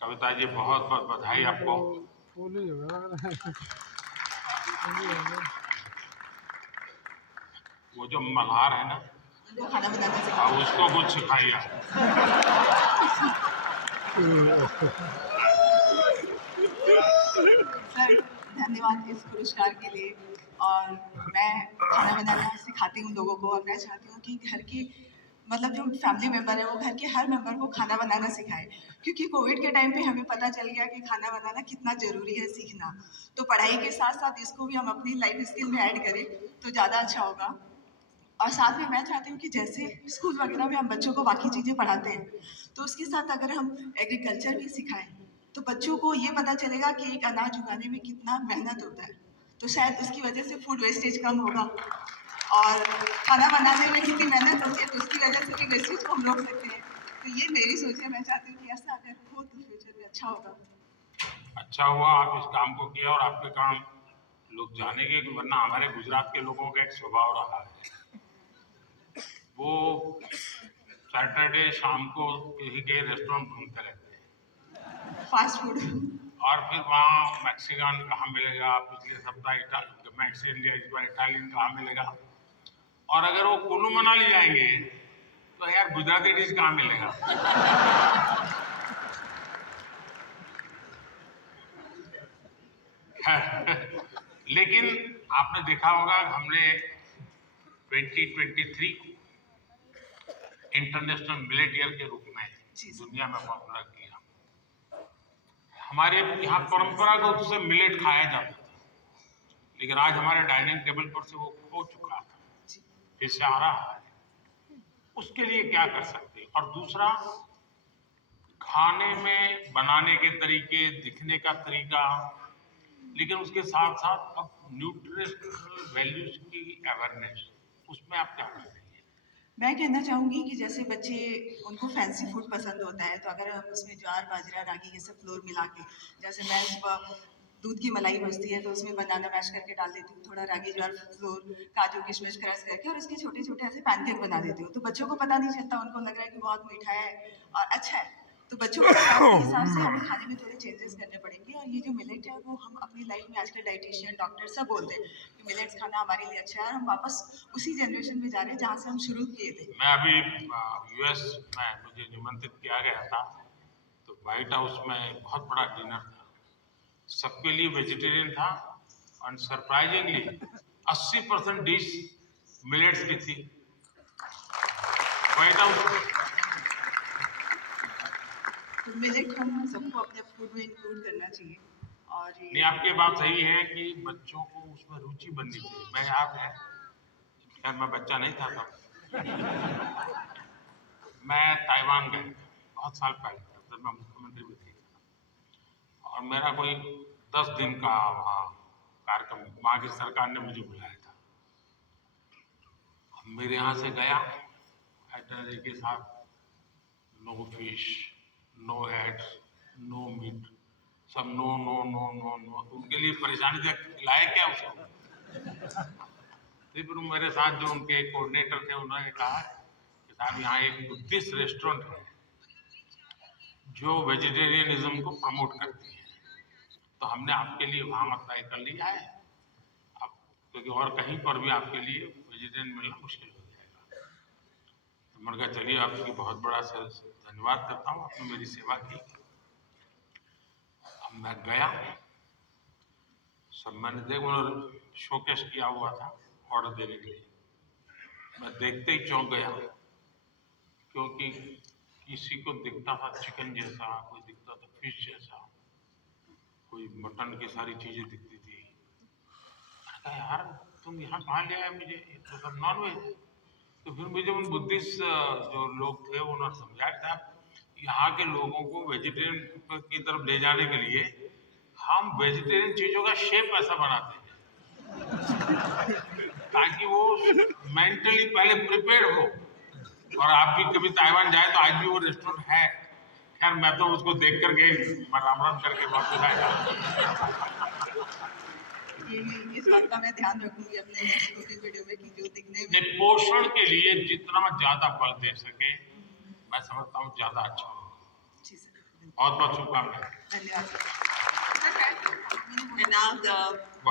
कविता जी बहुत बहुत बधाई आपको। फूल ही होगा वो जो मल्हार है ना, वो खाना बनाना सिखाया। उसको कुछ सिखाइए। सर धन्यवाद इस पुरस्कार के लिए। और मैं खाना बनाना सिखाती हूँ लोगों को, और मैं चाहती हूँ कि घर की मतलब जो फैमिली मेम्बर है वो घर के हर मेंबर को खाना बनाना सिखाए, क्योंकि कोविड के टाइम पे हमें पता चल गया कि खाना बनाना कितना ज़रूरी है सीखना। तो पढ़ाई के साथ साथ इसको भी हम अपनी लाइफ स्किल में ऐड करें तो ज़्यादा अच्छा होगा। और साथ में मैं चाहती हूँ कि जैसे स्कूल वगैरह में हम बच्चों को बाकी चीज़ें पढ़ाते हैं, तो उसके साथ अगर हम एग्रीकल्चर भी सिखाएं तो बच्चों को ये पता चलेगा कि एक अनाज उगाने में कितना मेहनत होता है। तो शायद उसकी वजह से फूड वेस्टेज कम होगा, और खाना बनाने में कितनी मेहनत होती है तो उसकी वजह से भी वेस्टेज को हम रोक सकते हैं। तो ये मेरी सोच है, मैं चाहती हूँ कि ऐसा अगर हो तो फ्यूचर में अच्छा होगा। अच्छा हुआ आप इस काम को किया और आपके काम लोग जानेंगे, वरना हमारे गुजरात के लोगों का एक स्वभाव रहा है, वो सैटरडे शाम को कहीं के रेस्टोरेंट घूमते रहते हैं फास्ट फूड। और फिर वहाँ मैक्सिकन कहाँ मिलेगा, पिछले सप्ताह मैक्स इंडिया, इस बार इटालियन कहाँ मिलेगा। और अगर वो कुल्लू मनाली जाएंगे तो यार गुजराती डिश कहाँ मिलेगा। लेकिन आपने देखा होगा हमने 2023 को इंटरनेशनल मिलेट ईयर के रूप में दुनिया में पॉपुलर किया। हमारे यहाँ परंपरागत से मिलेट खाया जाता था, लेकिन आज हमारे डाइनिंग टेबल पर से वो खो चुका था, फिर से आ रहा है। उसके लिए क्या कर सकते हैं। और दूसरा, खाने में बनाने के तरीके, दिखने का तरीका, लेकिन उसके साथ साथ अब न्यूट्रिशनल वैल्यूज की अवेयरनेस, उसमें आप क्या करते हैं। मैं कहना चाहूँगी कि जैसे बच्चे उनको फैंसी फूड पसंद होता है, तो अगर हम उसमें ज्वार बाजरा रागी ये सब फ्लोर मिला के, जैसे मैं सुबह दूध की मलाई बचती है तो उसमें बनाना मैश करके डाल देती हूँ, थोड़ा रागी ज्वार फ्लोर काजू किशमिश क्रश करके, और उसके छोटे छोटे ऐसे पैनकेक बना देती हूँ। तो बच्चों को पता नहीं चलता, उनको लग रहा है कि बहुत मीठा है और अच्छा है। तो बच्चों के हिसाब से हमें खाने में थोड़े चेंजेस करने पड़ेंगे। और ये जो मिलेट है वो हम अपनी लाइफ में आजकल डाइटिशियन डॉक्टर सब बोलते हैं कि मिलेट्स खाना हमारे लिए अच्छा है, और हम वापस उसी जनरेशन में जा रहे हैं जहाँ से हम शुरू किए थे। मैं अभी यूएस में मुझे निमंत्रित किया गया था, तो व्हाइट हाउस में बहुत बड़ा डिनर था, सबके लिए वेजिटेरियन था, और सरप्राइजिंगली 80% डिश मिलेट्स की थी व्हाइट हाउस। तो मिलेट हम सबको अपने फूड में इंक्लूड करना चाहिए। और नहीं, आपकी बात सही है कि बच्चों को उसमें रुचि बननी चाहिए। मैं याद है, खैर मैं बच्चा नहीं था तब, मैं ताइवान गया था बहुत साल पहले, तब मैं मुख्यमंत्री भी थी, और मेरा कोई 10 दिन का वहाँ कार्यक्रम, वहाँ की सरकार ने मुझे बुलाया था। मेरे यहाँ से गया आइटनरी के साथ, no fish, no eggs, no meat, सब no no no no no. उनके लिए परेशानी थी, खिलाए क्या उसको। फिर मेरे साथ जो उनके कोऑर्डिनेटर थे उन्होंने कहा कि साहब यहाँ एक बुद्धिस्ट रेस्टोरेंट है जो वेजिटेरियनिज्म को प्रमोट करती है, तो हमने आपके लिए वहाँ तय कर लिया है, अब क्योंकि और कहीं पर भी आपके लिए वेजिटेरियन मिलना मुश्किल हो जाएगा। तो मैंने कहा चलिए, आपकी बहुत बड़ा धन्यवाद करता हूँ, आपने मेरी सेवा की। अब मैं गया, सब मैंने देखा, उन्होंने शोकेस किया हुआ था ऑर्डर देने के लिए। मैं देखते ही चौंक गया, क्योंकि किसी को दिखता था चिकन जैसा, कोई दिखता था फिश जैसा, कोई मटन की सारी चीजें दिखती थी। मैंने कहा यार तुम यहाँ कहाँ ले आए मुझे, ये तो सब नॉन वेज। तो फिर मुझे उन बुद्धिस्ट जो लोग थे उन्होंने समझाया था, यहाँ के लोगों को वेजिटेरियन की तरफ ले जाने के लिए हम वेजिटेरियन चीजों का शेप ऐसा बनाते हैं ताकि वो मेंटली पहले प्रिपेयर हो। और आप भी कभी ताइवान जाए तो आज भी वो रेस्टोरेंट है, खैर मैं तो उसको देख करके राम राम करके वापस आया। इस बात का मैं ध्यान रखूंगी अपने नेक्स्ट कुकिंग वीडियो में कि जो दिखने में पोषण के लिए जितना ज्यादा बल दे सके, मैं समझता हूँ ज्यादा अच्छा होगा। जी सर। बहुत बहुत शुभकामनाएं। धन्यवाद। And now the